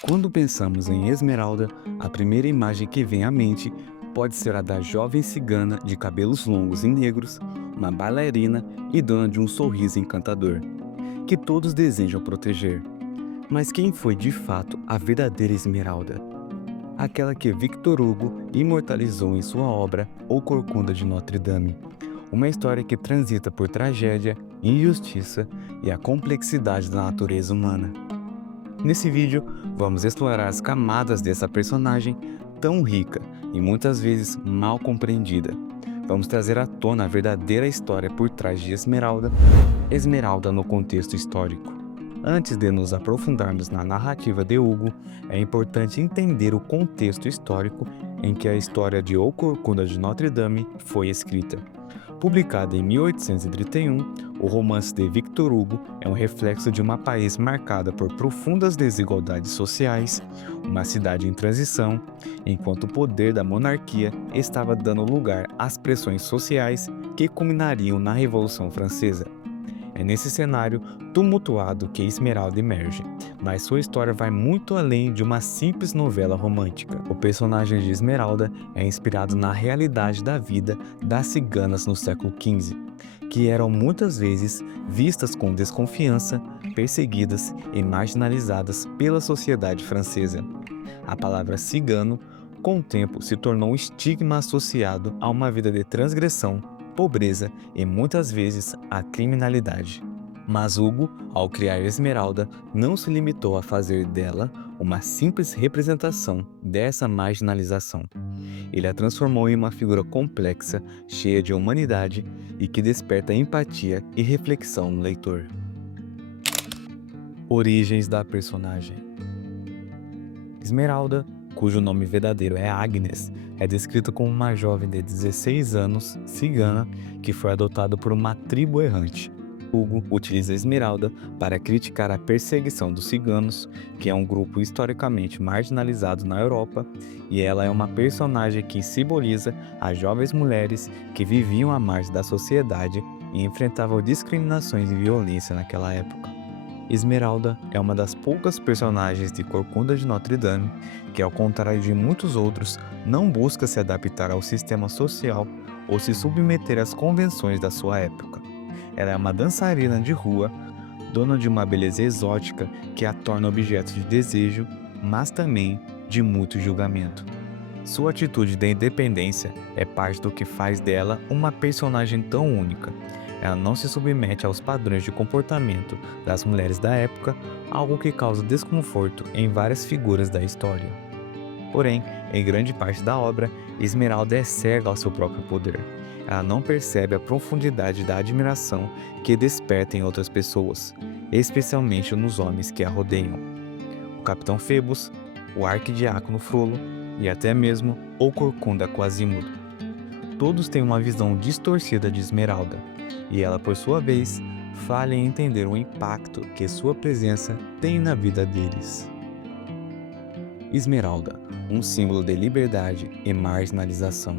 Quando pensamos em Esmeralda, a primeira imagem que vem à mente pode ser a da jovem cigana de cabelos longos e negros, uma bailarina e dona de um sorriso encantador, que todos desejam proteger. Mas quem foi de fato a verdadeira Esmeralda? Aquela que Victor Hugo imortalizou em sua obra O Corcunda de Notre Dame. Uma história que transita por tragédia, injustiça e a complexidade da natureza humana. Nesse vídeo, vamos explorar as camadas dessa personagem tão rica e muitas vezes mal compreendida. Vamos trazer à tona a verdadeira história por trás de Esmeralda, Esmeralda no contexto histórico. Antes de nos aprofundarmos na narrativa de Hugo, é importante entender o contexto histórico em que a história de O Corcunda de Notre Dame foi escrita. Publicado em 1831, o romance de Victor Hugo é um reflexo de um país marcado por profundas desigualdades sociais, uma cidade em transição, enquanto o poder da monarquia estava dando lugar às pressões sociais que culminariam na Revolução Francesa. É nesse cenário tumultuado que Esmeralda emerge, mas sua história vai muito além de uma simples novela romântica. O personagem de Esmeralda é inspirado na realidade da vida das ciganas no século XV, que eram muitas vezes vistas com desconfiança, perseguidas e marginalizadas pela sociedade francesa. A palavra cigano, com o tempo, se tornou um estigma associado a uma vida de transgressão, pobreza e muitas vezes a criminalidade. Mas Hugo, ao criar Esmeralda, não se limitou a fazer dela uma simples representação dessa marginalização. Ele a transformou em uma figura complexa, cheia de humanidade e que desperta empatia e reflexão no leitor. Origens da personagem. Esmeralda, cujo nome verdadeiro é Agnes, é descrita como uma jovem de 16 anos, cigana, que foi adotada por uma tribo errante. Hugo utiliza Esmeralda para criticar a perseguição dos ciganos, que é um grupo historicamente marginalizado na Europa, e ela é uma personagem que simboliza as jovens mulheres que viviam à margem da sociedade e enfrentavam discriminações e violência naquela época. Esmeralda é uma das poucas personagens de Corcunda de Notre Dame que, ao contrário de muitos outros, não busca se adaptar ao sistema social ou se submeter às convenções da sua época. Ela é uma dançarina de rua, dona de uma beleza exótica que a torna objeto de desejo, mas também de muito julgamento. Sua atitude de independência é parte do que faz dela uma personagem tão única. Ela não se submete aos padrões de comportamento das mulheres da época, algo que causa desconforto em várias figuras da história. Porém, em grande parte da obra, Esmeralda é cega ao seu próprio poder. Ela não percebe a profundidade da admiração que desperta em outras pessoas, especialmente nos homens que a rodeiam. O Capitão Phoebus, o Arquidiácono Frollo e até mesmo o Corcunda Quasimodo. Todos têm uma visão distorcida de Esmeralda, e ela, por sua vez, falha em entender o impacto que sua presença tem na vida deles. Esmeralda, um símbolo de liberdade e marginalização.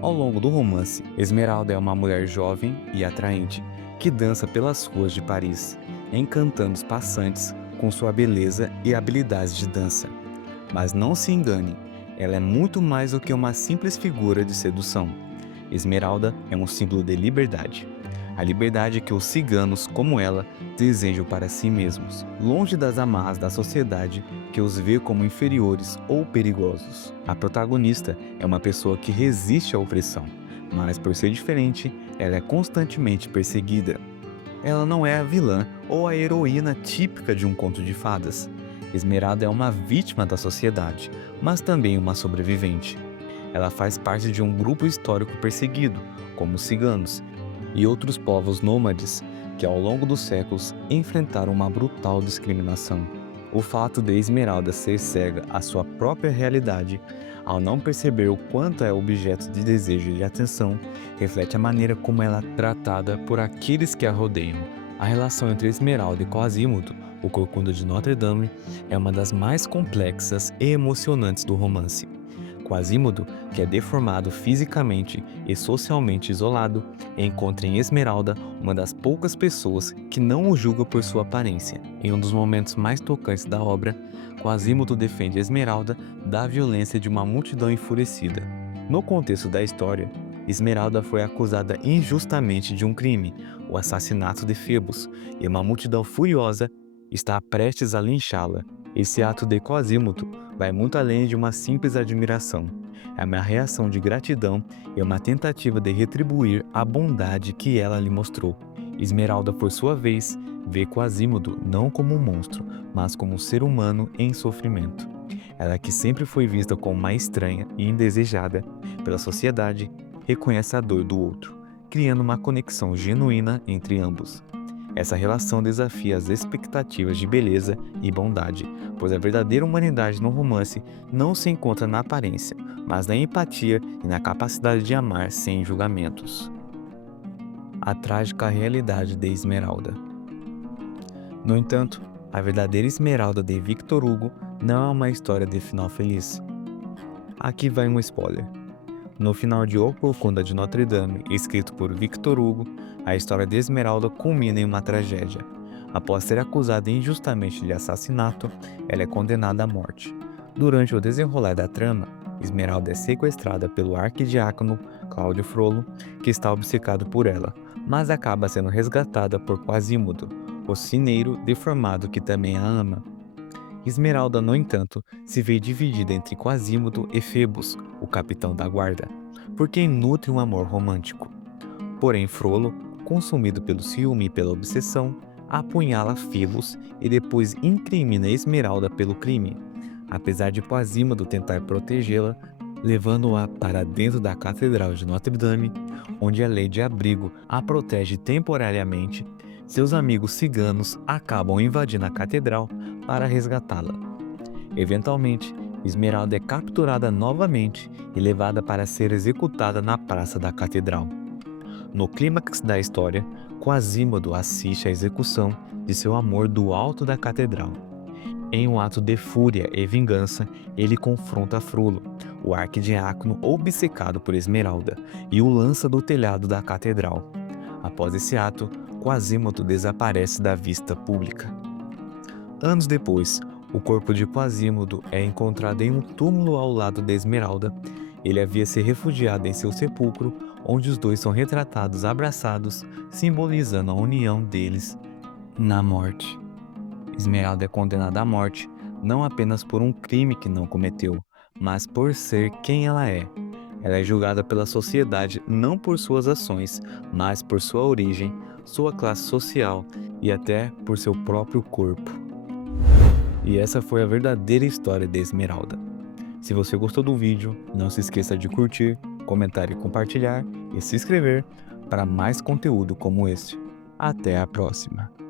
Ao longo do romance, Esmeralda é uma mulher jovem e atraente que dança pelas ruas de Paris, encantando os passantes com sua beleza e habilidades de dança. Mas não se engane, ela é muito mais do que uma simples figura de sedução. Esmeralda é um símbolo de liberdade. A liberdade que os ciganos, como ela, desejam para si mesmos, longe das amarras da sociedade que os vê como inferiores ou perigosos. A protagonista é uma pessoa que resiste à opressão, mas por ser diferente, ela é constantemente perseguida. Ela não é a vilã ou a heroína típica de um conto de fadas. Esmeralda é uma vítima da sociedade, mas também uma sobrevivente. Ela faz parte de um grupo histórico perseguido, como os ciganos, e outros povos nômades que ao longo dos séculos enfrentaram uma brutal discriminação. O fato de Esmeralda ser cega à sua própria realidade, ao não perceber o quanto é objeto de desejo e de atenção, reflete a maneira como ela é tratada por aqueles que a rodeiam. A relação entre Esmeralda e Quasimodo, o Corcunda de Notre Dame, é uma das mais complexas e emocionantes do romance. Quasimodo, que é deformado fisicamente e socialmente isolado, encontra em Esmeralda uma das poucas pessoas que não o julga por sua aparência. Em um dos momentos mais tocantes da obra, Quasimodo defende Esmeralda da violência de uma multidão enfurecida. No contexto da história, Esmeralda foi acusada injustamente de um crime, o assassinato de Febos, e uma multidão furiosa está prestes a linchá-la. Esse ato de Quasimodo vai muito além de uma simples admiração. É uma reação de gratidão e uma tentativa de retribuir a bondade que ela lhe mostrou. Esmeralda, por sua vez, vê Quasimodo não como um monstro, mas como um ser humano em sofrimento. Ela, que sempre foi vista como uma estranha e indesejada pela sociedade, reconhece a dor do outro, criando uma conexão genuína entre ambos. Essa relação desafia as expectativas de beleza e bondade, pois a verdadeira humanidade no romance não se encontra na aparência, mas na empatia e na capacidade de amar sem julgamentos. A trágica realidade de Esmeralda. No entanto, a verdadeira Esmeralda de Victor Hugo não é uma história de final feliz. Aqui vai um spoiler. No final de O Corcunda de Notre Dame, escrito por Victor Hugo, a história de Esmeralda culmina em uma tragédia. Após ser acusada injustamente de assassinato, ela é condenada à morte. Durante o desenrolar da trama, Esmeralda é sequestrada pelo arquidiácono Cláudio Frollo, que está obcecado por ela, mas acaba sendo resgatada por Quasimodo, o sineiro deformado que também a ama. Esmeralda, no entanto, se vê dividida entre Quasimodo e Febos, o capitão da guarda, por quem nutre um amor romântico. Porém, Frollo, consumido pelo ciúme e pela obsessão, apunhala Febos e depois incrimina Esmeralda pelo crime. Apesar de Quasimodo tentar protegê-la, levando-a para dentro da Catedral de Notre Dame, onde a lei de abrigo a protege temporariamente, seus amigos ciganos acabam invadindo a catedral para resgatá-la. Eventualmente, Esmeralda é capturada novamente e levada para ser executada na praça da catedral. No clímax da história, Quasimodo assiste à execução de seu amor do alto da catedral. Em um ato de fúria e vingança, ele confronta Frollo, o arquidiácono obcecado por Esmeralda, e o lança do telhado da catedral. Após esse ato, Quasimodo desaparece da vista pública. Anos depois, o corpo de Quasimodo é encontrado em um túmulo ao lado de Esmeralda. Ele havia se refugiado em seu sepulcro, onde os dois são retratados abraçados, simbolizando a união deles na morte. Esmeralda é condenada à morte, não apenas por um crime que não cometeu, mas por ser quem ela é. Ela é julgada pela sociedade não por suas ações, mas por sua origem, sua classe social e até por seu próprio corpo. E essa foi a verdadeira história de Esmeralda. Se você gostou do vídeo, não se esqueça de curtir, comentar e compartilhar e se inscrever para mais conteúdo como este. Até a próxima!